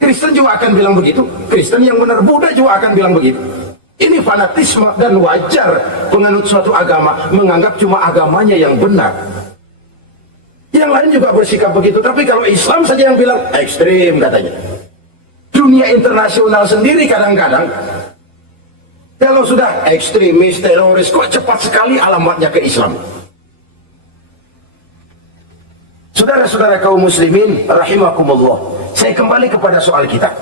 Kristen juga akan bilang begitu. Kristen yang benar, Buddha juga akan bilang begitu. Ini fanatisme, dan wajar penganut suatu agama menganggap cuma agamanya yang benar. Yang lain juga bersikap begitu, tapi kalau Islam saja yang bilang ekstrim katanya. Dunia internasional sendiri kadang-kadang kalau sudah ekstremis, teroris, kok cepat sekali alamatnya ke Islam. Saudara-saudara kaum muslimin rahimakumullah, saya kembali kepada soal kita.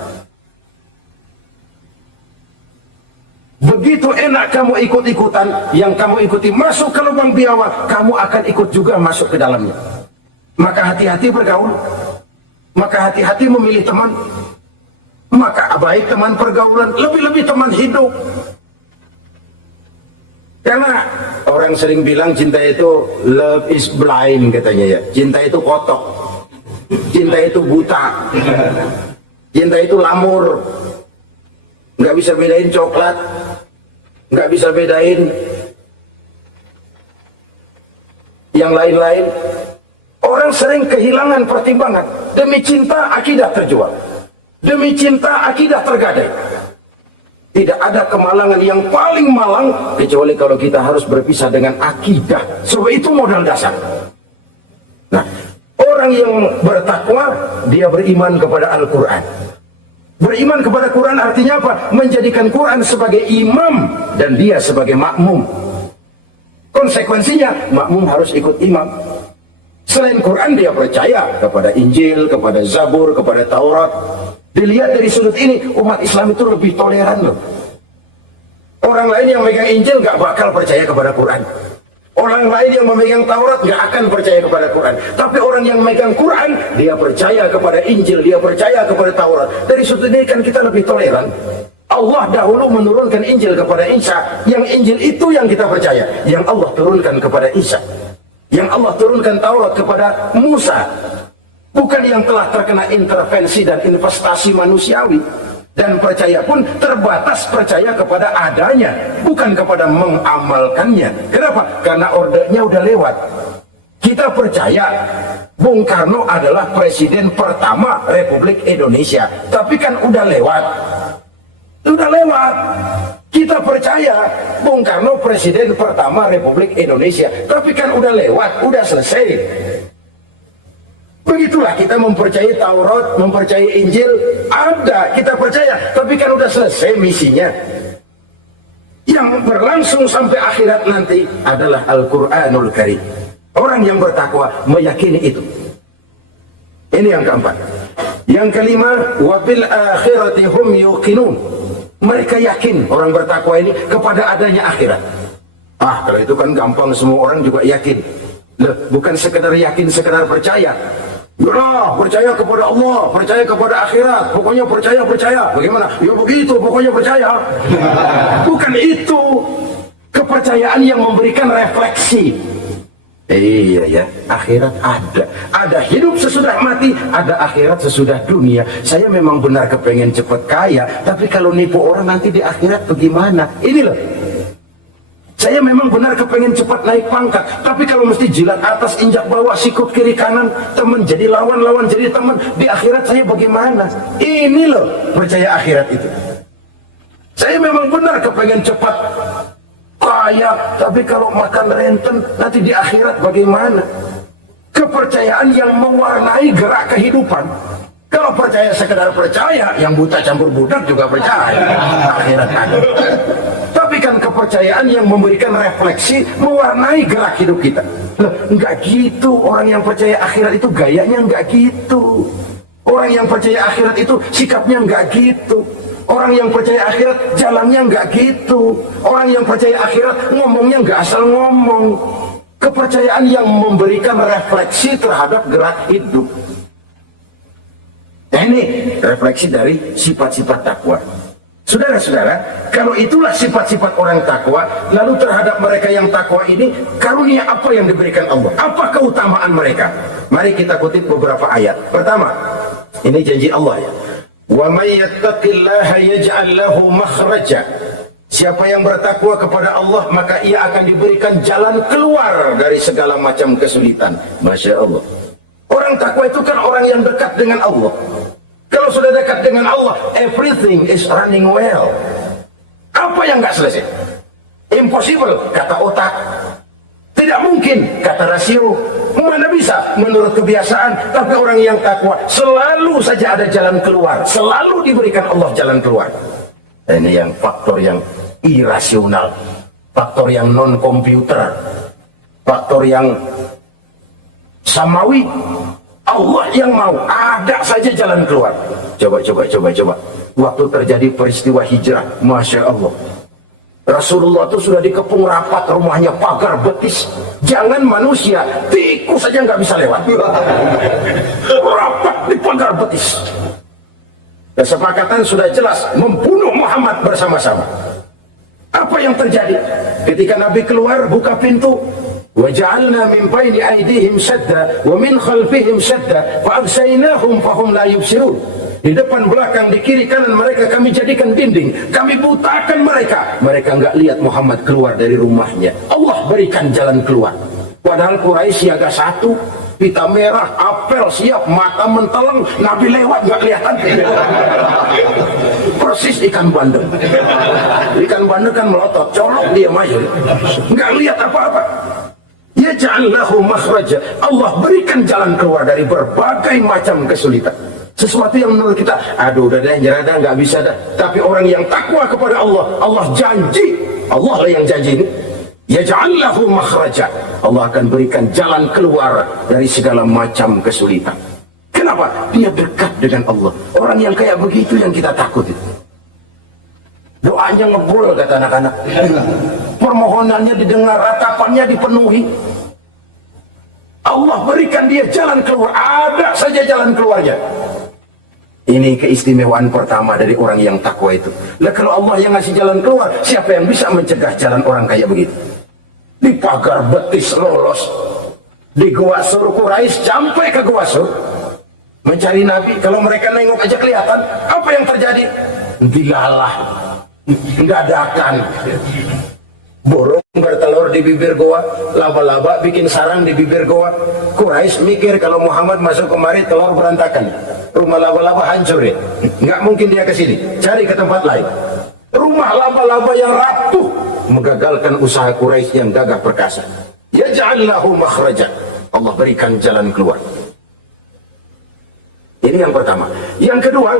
Begitu enak kamu ikut-ikutan, yang kamu ikuti masuk ke lubang biawak, kamu akan ikut juga masuk ke dalamnya. Maka hati-hati bergaul, maka hati-hati memilih teman, maka baik teman pergaulan, lebih-lebih teman hidup. Karena orang sering bilang cinta itu love is blind katanya ya, cinta itu kotok, cinta itu buta, cinta itu lamur, nggak bisa bedain coklat, nggak bisa bedain yang lain-lain. Orang sering kehilangan pertimbangan. Demi cinta akidah terjual, demi cinta akidah tergadai. Tidak ada kemalangan yang paling malang kecuali kalau kita harus berpisah dengan akidah. Sebab itu modal dasar. Nah, orang yang bertakwa, dia beriman kepada Al-Quran. Beriman kepada Quran artinya apa? Menjadikan Quran sebagai imam dan dia sebagai makmum. Konsekuensinya makmum harus ikut imam. Selain Quran dia percaya kepada Injil, kepada Zabur, kepada Taurat. Dilihat dari sudut ini, umat Islam itu lebih toleran loh. Orang lain yang megang Injil nggak bakal percaya kepada Quran. Orang lain yang memegang Taurat nggak akan percaya kepada Quran. Tapi orang yang megang Quran, dia percaya kepada Injil, dia percaya kepada Taurat. Dari sudut ini kan kita lebih toleran. Allah dahulu menurunkan Injil kepada Isa. Yang Injil itu yang kita percaya. Yang Allah turunkan kepada Isa. Yang Allah turunkan Taurat kepada Musa. Bukan yang telah terkena intervensi dan investasi manusiawi. Dan percaya pun terbatas percaya kepada adanya, bukan kepada mengamalkannya. Kenapa? Karena ordernya udah lewat. Kita percaya Bung Karno adalah presiden pertama Republik Indonesia. Tapi kan udah lewat. Udah lewat. Kita percaya Bung Karno presiden pertama Republik Indonesia. Tapi kan udah lewat, udah selesai. Begitulah kita mempercayai Taurat, mempercayai Injil, ada, kita percaya, tapi kan udah selesai misinya. Yang berlangsung sampai akhirat nanti adalah Al-Quranul Karim. Orang yang bertakwa meyakini itu. Ini yang keempat. Yang kelima, wabil akhirati hum yuqinun. Mereka yakin, orang bertakwa ini, kepada adanya akhirat. Kalau itu kan gampang, semua orang juga yakin. Loh, bukan sekedar yakin, sekedar percaya. Ya, percaya kepada Allah, percaya kepada akhirat, pokoknya percaya. Bagaimana? Ya begitu, pokoknya percaya. Bukan itu. Kepercayaan yang memberikan refleksi. Iya ya, akhirat ada. Ada hidup sesudah mati, ada akhirat sesudah dunia. Saya memang benar kepengen cepat kaya, tapi kalau nipu orang nanti di akhirat bagaimana? Ini loh. Saya memang benar kepengen cepat naik pangkat, tapi kalau mesti jilat atas injak bawah, sikut kiri kanan, teman jadi lawan, lawan jadi teman, di akhirat saya bagaimana? Ini loh percaya akhirat itu. Saya memang benar kepengen cepat kaya, tapi kalau makan renten nanti di akhirat bagaimana? Kepercayaan yang mewarnai gerak kehidupan. Kalau percaya sekedar percaya, yang buta campur budak juga percaya akhirat ada. Tapi kan kepercayaan yang memberikan refleksi, mewarnai gerak hidup kita. Loh, enggak gitu. Orang yang percaya akhirat itu gayanya enggak gitu. Orang yang percaya akhirat itu sikapnya enggak gitu. Orang yang percaya akhirat jalannya enggak gitu. Orang yang percaya akhirat ngomongnya enggak asal ngomong. Kepercayaan yang memberikan refleksi terhadap gerak hidup. Nah, ini refleksi dari sifat-sifat takwa. Saudara-saudara, kalau itulah sifat-sifat orang takwa, lalu terhadap mereka yang takwa ini, karunia apa yang diberikan Allah? Apa keutamaan mereka? Mari kita kutip beberapa ayat. Pertama, ini janji Allah ya. Wa may yattaqillaha yaj'al lahu makhraja. Siapa yang bertakwa kepada Allah, maka ia akan diberikan jalan keluar dari segala macam kesulitan. Masya Allah. Orang takwa itu kan orang yang dekat dengan Allah. Kalau sudah dekat dengan Allah, everything is running well. Apa yang nggak selesai? Impossible, kata otak. Tidak mungkin, kata rasio. Mana bisa menurut kebiasaan. Tapi orang yang takwa selalu saja ada jalan keluar. Selalu diberikan Allah jalan keluar. Ini yang faktor yang irasional, faktor yang non komputer, faktor yang samawi. Allah yang mau, ada saja jalan keluar. Coba. Waktu terjadi peristiwa hijrah, Masya Allah, Rasulullah itu sudah dikepung rapat, rumahnya pagar betis. Jangan manusia, tikus saja nggak bisa lewat. Rapat di pagar betis. Kesepakatan sudah jelas, membunuh Muhammad bersama-sama. Apa yang terjadi? Ketika Nabi keluar, buka pintu. وَجَعَلْنَا مِنْ بَيْنِ أَيْدِيهِمْ سَدًّا وَمِنْ خَلْفِهِمْ سَدًّا فَأَغْشَيْنَاهُمْ فَهُمْ لَا يُبْصِرُونَ. Di depan, belakang, di kiri, kanan mereka kami jadikan dinding. Kami butakan mereka. Mereka enggak lihat Muhammad keluar dari rumahnya. Allah berikan jalan keluar. Padahal Quraisy siaga satu, pita merah, apel siap, mata menteleng, Nabi lewat enggak kelihatan. Persis ikan bandeng. Ikan bandeng kan melotot, colok dia maju. Enggak lihat apa-apa. Yaj'al lahu makhraja. Allah berikan jalan keluar dari berbagai macam kesulitan. Sesuatu yang menurut kita, aduh udah deh, nyerah dah, nggak bisa dah. Tapi orang yang takwa kepada Allah, Allah janji, Allah lah yang janji ini, Yaj'al lahu makhraja. Allah akan berikan jalan keluar dari segala macam kesulitan. Kenapa? Dia dekat dengan Allah. Orang yang kayak begitu yang kita takut itu. Doanya ngebul kata anak-anak. Permohonannya didengar, ratapannya dipenuhi. Allah berikan dia jalan keluar. Ada saja jalan keluarnya. Ini keistimewaan pertama dari orang yang takwa itu. Lah kalau Allah yang ngasih jalan keluar, siapa yang bisa mencegah jalan orang kayak begitu? Di pagar betis lolos, di Gua Sur Quraisy sampai ke Gua Sur mencari Nabi. Kalau mereka nengok aja kelihatan. Apa yang terjadi? Dilalah, dadakan. Burung bertelur di bibir goa, laba-laba bikin sarang di bibir goa. Quraisy mikir kalau Muhammad masuk kemari telur berantakan, rumah laba-laba hancur ya. Nggak mungkin dia ke sini, cari ke tempat lain. Rumah laba-laba yang rapuh mengagalkan usaha Quraisy yang gagah perkasa. Yaj'al lahu makhraja. Allah berikan jalan keluar. Ini yang pertama. Yang kedua,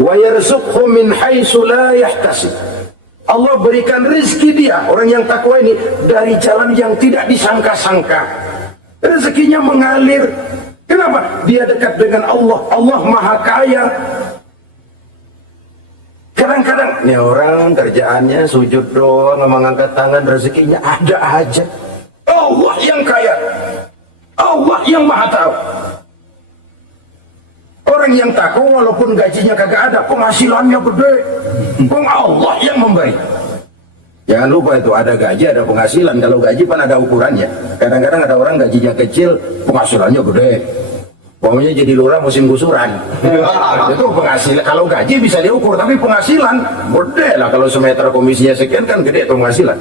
wa yarzuqhu min haitsu la yahtasib. Allah berikan rezeki dia, orang yang takwa ini, dari jalan yang tidak disangka-sangka. Rezekinya mengalir. Kenapa? Dia dekat dengan Allah. Allah Maha Kaya. Kadang-kadang ini orang kerjaannya sujud doang, mengangkat tangan, rezekinya ada aja. Allah yang kaya, Allah yang Maha Tahu. Orang yang takwa walaupun gajinya kagak ada, penghasilannya gede. Allah yang memberi. Jangan lupa itu ada gaji, ada penghasilan. Kalau gaji kan ada ukurannya. Kadang-kadang ada orang gajinya kecil, penghasilannya gede. Pokoknya jadi lurah musim gusuran. Itu penghasilan. Kalau gaji bisa diukur, tapi penghasilan gede lah. Kalau semeter komisinya sekian kan gede penghasilan.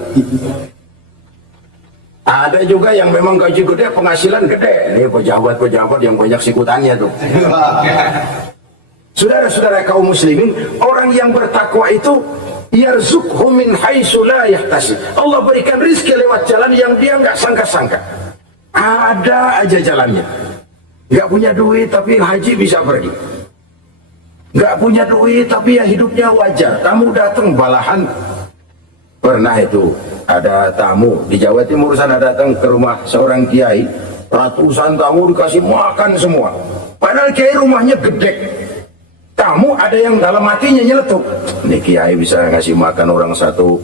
Ada juga yang memang gaji gede, penghasilan gede. Ini pejabat-pejabat yang banyak sikutannya tuh. Saudara-saudara kaum muslimin, orang yang bertakwa itu yarzuqhu min haitsu la yahtasib. Allah berikan rezeki lewat jalan yang dia nggak sangka-sangka. Ada aja jalannya. Nggak punya duit tapi haji bisa pergi. Nggak punya duit tapi ya hidupnya wajar. Tamu datang balahan. Pernah itu ada tamu di Jawa Timur sana datang ke rumah seorang kiai, ratusan tamu dikasih makan semua. Padahal kiai rumahnya gede. Tamu ada yang dalam hatinya nyeletuk, ini kiai bisa ngasih makan orang satu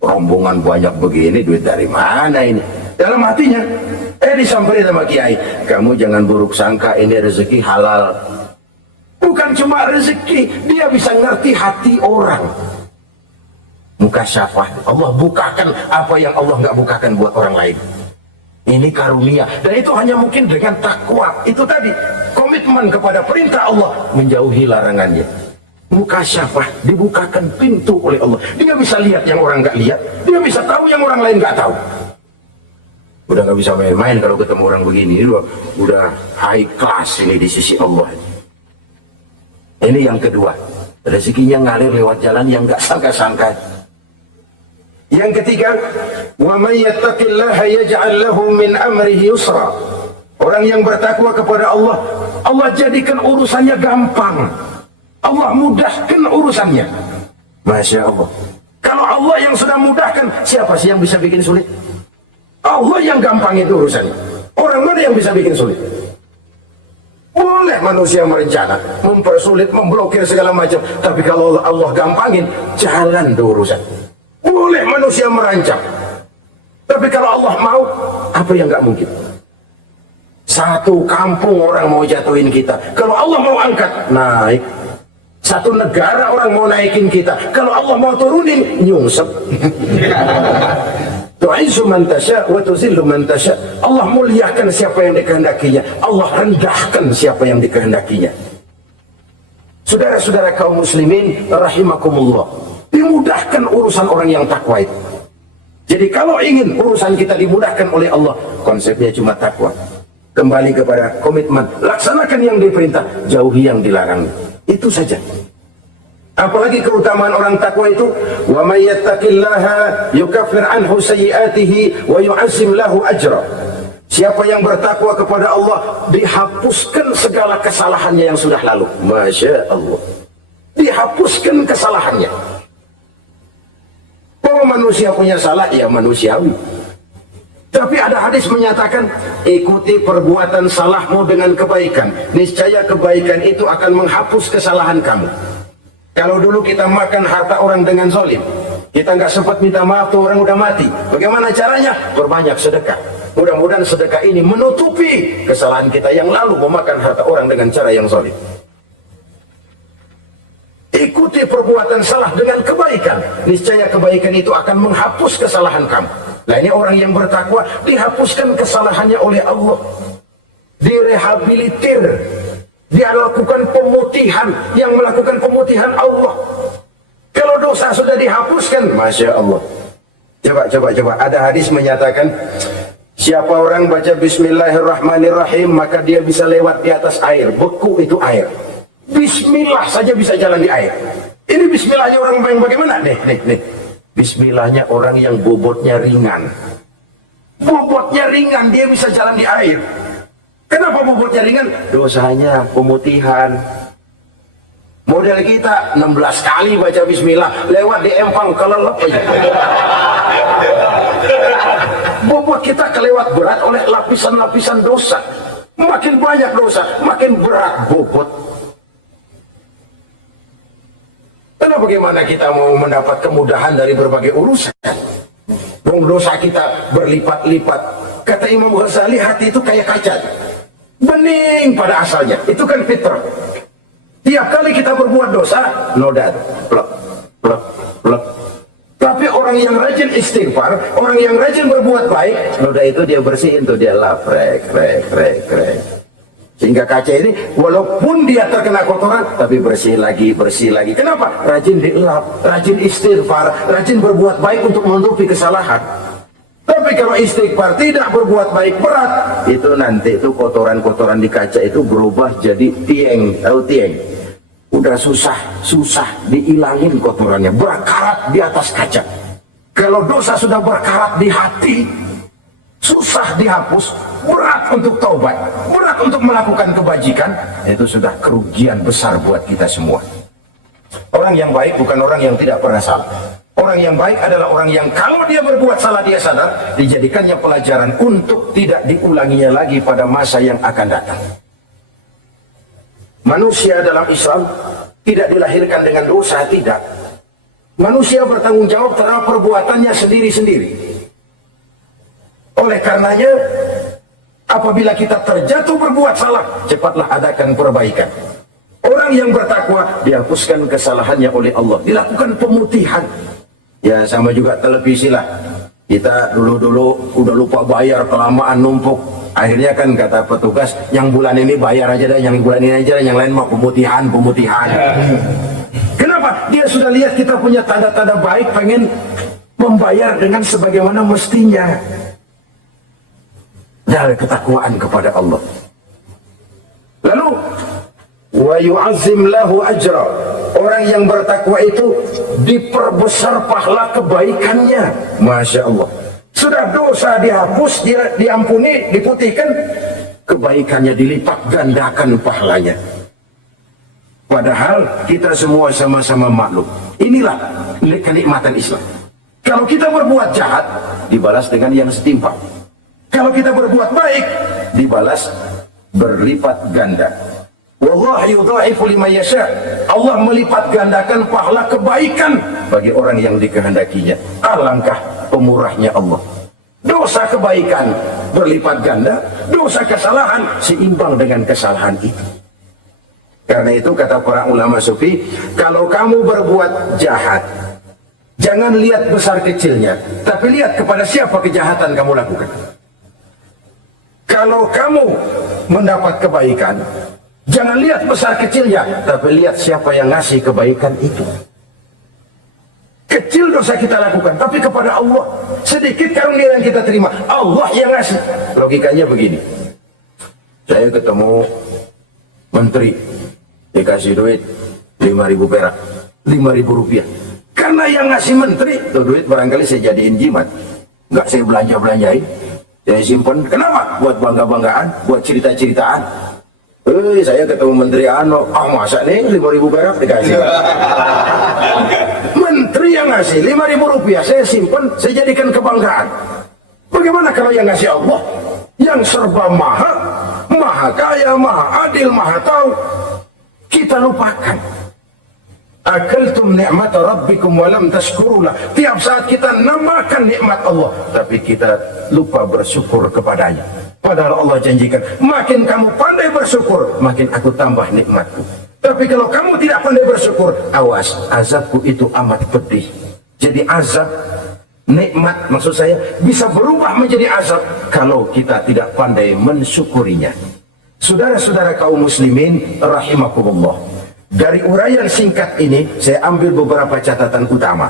rombongan banyak begini, duit dari mana ini? Dalam hatinya, disamperin sama kiai, kamu jangan buruk sangka, ini rezeki halal. Bukan cuma rezeki, dia bisa ngerti hati orang. Mukasyafah, Allah bukakan apa yang Allah nggak bukakan buat orang lain. Ini karunia, dan itu hanya mungkin dengan takwa. Itu tadi komitmen kepada perintah Allah, menjauhi larangannya. Mukasyafah, dibukakan pintu oleh Allah. Dia bisa lihat yang orang nggak lihat, dia bisa tahu yang orang lain nggak tahu. Udah nggak bisa main-main kalau ketemu orang begini. Ini udah high class ini di sisi Allah. Ini yang kedua, rezekinya ngalir lewat jalan yang nggak sangka-sangka. Yang ketiga, wa may yattaqillaha yaj'al lahu min amrihi yusra. Orang yang bertakwa kepada Allah, Allah jadikan urusannya gampang. Allah mudahkan urusannya. Masya Allah. Kalau Allah yang sudah mudahkan, siapa sih yang bisa bikin sulit? Allah yang gampang itu urusannya. Orang mana yang bisa bikin sulit? Boleh manusia merencana, mempersulit, memblokir segala macam. Tapi kalau Allah gampangin, jalan itu urusan. Boleh manusia merancang, tapi kalau Allah mau, apa yang nggak mungkin? Satu kampung orang mau jatuhin kita, kalau Allah mau angkat, naik. Satu negara orang mau naikin kita, kalau Allah mau turunin, nyungsep. Tu'izzu man tasya wa tuzillu man tasya. Allah muliakan siapa yang dikehendakinya, Allah rendahkan siapa yang dikehendakinya. Saudara-saudara kaum muslimin rahimakumullah, dimudahkan urusan orang yang takwa itu. Jadi kalau ingin urusan kita dimudahkan oleh Allah, konsepnya cuma takwa. Kembali kepada komitmen, laksanakan yang diperintah, jauhi yang dilarang. Itu saja. Apalagi keutamaan orang takwa itu, wa may yattaqillaha yukaffir anhu sayyi'atihi wa yu'azzim lahu ajra. Siapa yang bertakwa kepada Allah, dihapuskan segala kesalahannya yang sudah lalu. Masya Allah. Dihapuskan kesalahannya. Bahwa manusia punya salah, ya manusiawi. Tapi ada hadis menyatakan, ikuti perbuatan salahmu dengan kebaikan. Niscaya kebaikan itu akan menghapus kesalahan kamu. Kalau dulu kita makan harta orang dengan zalim, kita nggak sempat minta maaf tuh orang udah mati. Bagaimana caranya? Berbanyak sedekah. Mudah-mudahan sedekah ini menutupi kesalahan kita yang lalu memakan harta orang dengan cara yang zalim. Ikuti perbuatan salah dengan kebaikan. Niscaya kebaikan itu akan menghapus kesalahan kamu. Nah ini orang yang bertakwa, dihapuskan kesalahannya oleh Allah. Direhabilitir. Dia lakukan pemutihan. Yang melakukan pemutihan Allah. Kalau dosa sudah dihapuskan, Masya Allah. Coba. Ada hadis menyatakan, siapa orang baca Bismillahirrahmanirrahim, maka dia bisa lewat di atas air. Beku itu air. Bismillah saja bisa jalan di air. Ini bismillahnya orang yang bagaimana? Nih. Bismillahnya orang yang bobotnya ringan. Bobotnya ringan, dia bisa jalan di air. Kenapa bobotnya ringan? Dosanya pemutihan. Model kita 16 kali baca bismillah, lewat di empang kelelep aja. Bobot kita kelewat berat oleh lapisan-lapisan dosa. Makin banyak dosa, makin berat bobot. Karena bagaimana kita mau mendapat kemudahan dari berbagai urusan? Dong dosa kita berlipat-lipat. Kata Imam Ghazali, hati itu kayak kaca. Bening pada asalnya. Itu kan fitrah. Tiap kali kita berbuat dosa, noda. Plek. Tapi orang yang rajin istighfar, orang yang rajin berbuat baik, noda itu dia bersihin tuh, dia lap, rek. Sehingga kaca ini walaupun dia terkena kotoran tapi bersih lagi. Kenapa? Rajin dielap, rajin istighfar, rajin berbuat baik untuk menutupi kesalahan. Tapi kalau istighfar tidak berbuat baik berat, itu nanti itu kotoran-kotoran di kaca itu berubah jadi tieng. Tahu tieng? Udah susah diilangin kotorannya, berkarat di atas kaca. Kalau dosa sudah berkarat di hati, susah dihapus, berat untuk taubat, berat untuk melakukan kebajikan, itu sudah kerugian besar buat kita semua. Orang yang baik bukan orang yang tidak pernah salah. Orang yang baik adalah orang yang kalau dia berbuat salah dia sadar, dijadikannya pelajaran untuk tidak diulanginya lagi pada masa yang akan datang. Manusia dalam Islam tidak dilahirkan dengan dosa, tidak. Manusia bertanggung jawab terhadap perbuatannya sendiri-sendiri. Oleh karenanya, apabila kita terjatuh berbuat salah, cepatlah adakan perbaikan. Orang yang bertakwa dihapuskan kesalahannya oleh Allah, dilakukan pemutihan. Ya sama juga televisi lah. Kita dulu udah lupa bayar, kelamaan numpuk. Akhirnya kan kata petugas, yang bulan ini bayar aja dah, yang bulan ini aja dah, yang lain mau pemutihan. Kenapa? Dia sudah lihat kita punya tanda-tanda baik, pengen membayar dengan sebagaimana mestinya. Dari ketakwaan kepada Allah. Lalu wa yu'azzim lahu ajra. Orang yang bertakwa itu diperbesar pahala kebaikannya. Masya Allah. Sudah dosa dihapus, dia diampuni, diputihkan, kebaikannya dilipat gandakan pahalanya. Padahal kita semua sama-sama maklum. Inilah kenikmatan Islam. Kalau kita berbuat jahat, dibalas dengan yang setimpal. Kalau kita berbuat baik, dibalas berlipat ganda. Wallahu yudha'ifu liman yasha. Allah melipat gandakan pahala kebaikan bagi orang yang dikehendakinya. Alangkah pemurahnya Allah. Dosa kebaikan berlipat ganda, dosa kesalahan seimbang dengan kesalahan itu. Karena itu kata para ulama sufi, kalau kamu berbuat jahat, jangan lihat besar kecilnya, tapi lihat kepada siapa kejahatan kamu lakukan. Kalau kamu mendapat kebaikan, jangan lihat besar kecilnya, tapi lihat siapa yang ngasih kebaikan itu. Kecil dosa kita lakukan, tapi kepada Allah. Sedikit karunia yang kita terima, Allah yang ngasih. Logikanya begini. Saya ketemu menteri, dikasih duit 5.000 perak, 5.000 rupiah. Karena yang ngasih menteri, itu duit barangkali saya jadiin jimat. Nggak saya belanja-belanjain. Saya simpan, kenapa? Buat bangga-banggaan, buat cerita-ceritaan. Saya ketemu menteri masa nih 5.000 perak dikasih. menteri yang ngasih 5.000 rupiah, saya simpan, saya jadikan kebanggaan. Bagaimana kalau yang ngasih Allah, yang serba maha, maha kaya, maha adil, maha tahu, kita lupakan. Akaltum ni'mata rabbikum walam tashkurulah. Tiap saat kita namakan nikmat Allah, tapi kita lupa bersyukur kepadanya. Padahal Allah janjikan, makin kamu pandai bersyukur, makin aku tambah nikmatku. Tapi kalau kamu tidak pandai bersyukur, awas, azabku itu amat pedih. Jadi azab, nikmat maksud saya, bisa berubah menjadi azab kalau kita tidak pandai mensyukurinya. Saudara-saudara kaum muslimin rahimakumullah, dari uraian singkat ini saya ambil beberapa catatan utama.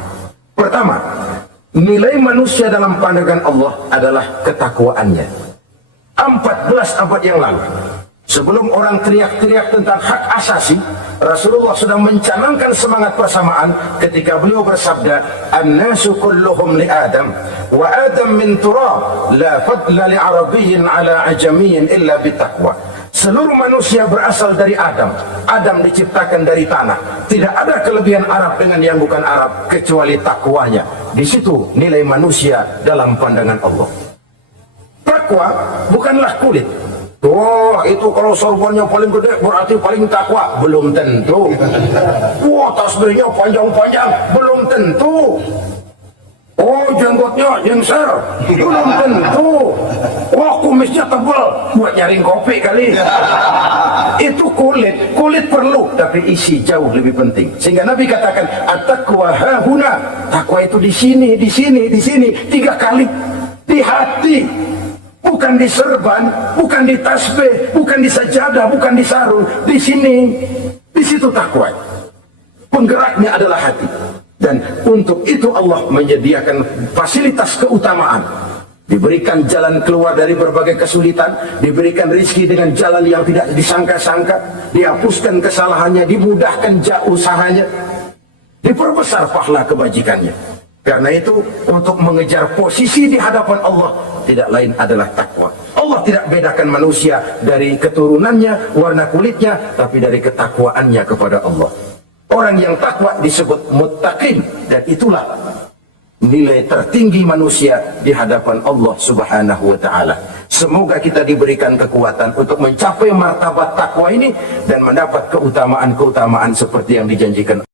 Pertama, nilai manusia dalam pandangan Allah adalah ketakwaannya. 14 abad yang lalu, sebelum orang teriak-teriak tentang hak asasi, Rasulullah sudah mencanangkan semangat persamaan ketika beliau bersabda, "An-nasu kulluhum li Adam, wa Adam min turab, la fadla li Arabiyyin ala ajamiyyin illa bitaqwa." Seluruh manusia berasal dari Adam. Adam diciptakan dari tanah. Tidak ada kelebihan Arab dengan yang bukan Arab kecuali takwanya. Di situ nilai manusia dalam pandangan Allah. Takwa bukanlah kulit. Wah, itu kalau sorbannya paling gede berarti paling takwa. Belum tentu. Wah, tasbihnya panjang-panjang. Belum tentu. Oh, jenggotnya jengser. Belum tentu. Wah, kumisnya tebal. Buat nyaring kopi kali. Itu kulit. Kulit perlu, tapi isi jauh lebih penting. Sehingga Nabi katakan, at-taqwa hahuna. Takwa itu di sini, di sini, di sini. 3 kali. Di hati. Bukan di serban, bukan di tasbih, bukan di sajadah, bukan di sarung. Di sini, di situ takwa. Penggeraknya adalah hati. Dan untuk itu Allah menyediakan fasilitas keutamaan. Diberikan jalan keluar dari berbagai kesulitan, diberikan rizki dengan jalan yang tidak disangka-sangka, dihapuskan kesalahannya, dimudahkan usahanya, diperbesar pahala kebajikannya. Karena itu, untuk mengejar posisi di hadapan Allah, tidak lain adalah takwa. Allah tidak bedakan manusia dari keturunannya, warna kulitnya, tapi dari ketakwaannya kepada Allah. Orang yang takwa disebut muttaqin, dan itulah nilai tertinggi manusia di hadapan Allah Subhanahu wa taala. Semoga kita diberikan kekuatan untuk mencapai martabat takwa ini dan mendapat keutamaan-keutamaan seperti yang dijanjikan